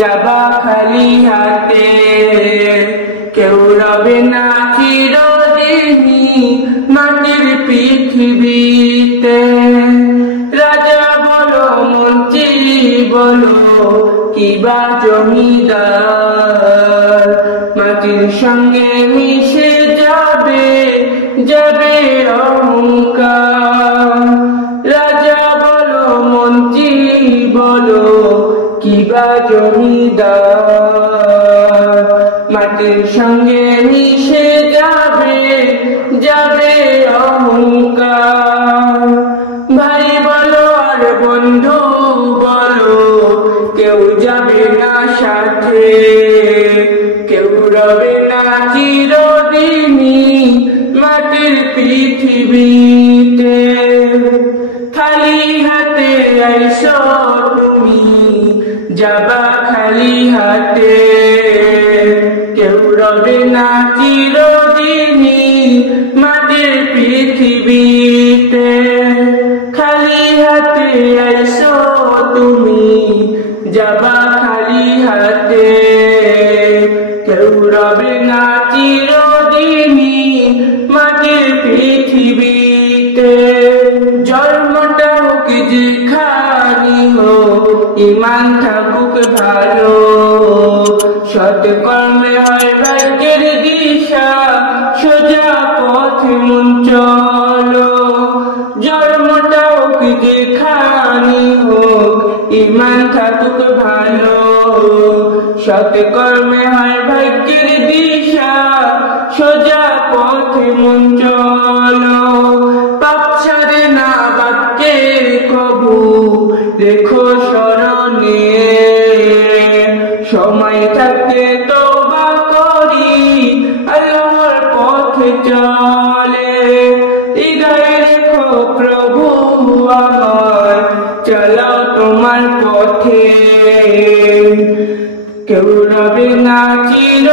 যাবা খালি হাতে, কেউ রবে না চিরদিনই মাটির পৃথিবীতে। রাজা বলো মন্ত্রী বলো কিবা জমিদার, মাটির সঙ্গে মিশে যাবে যাবে অহংকার। রাজা বলো মন্ত্রী বলো কিবা জমিদার, মাটির সঙ্গে মিশে যাবে যাবে অহংকার। ভাই বলো আর বন্ধু বলো কেউ যাবে না সাথে, কেউ রবে না চিরদিনই মাটির পৃথিবীতে। খালি হাতে আইসো তুমি যাবা খালি হাতে, কেউ রবে না চিরদিনই মাটির পৃথিবীতে। খালি হাতে আইসো তুমি যাবা খালি হাতে, কেউ রবে না চিরদিনই মাটির পৃথিবীতে। জন্মটা হোক যেখানি হোক ইমান থাকুক ভালো, সৎ কর্মে হয় ভাগ্যের দিশা সোজা পথে মন চলো। জন্মটা হোক যেখানি হোক ইমান থাকুক ভালো, সৎ কর্মে হয় ভাগ্যের দিশা সোজা পথে মন চলো। পাপ ছাড়ে না বাপকে কবু দেখো স্মরণে, সময় থাকতে তওবা করি আল্লাহর পথে চলে। হৃদয়ে রেখো প্রভু আমার চলো তোমার পথে, কেউ রবে না চির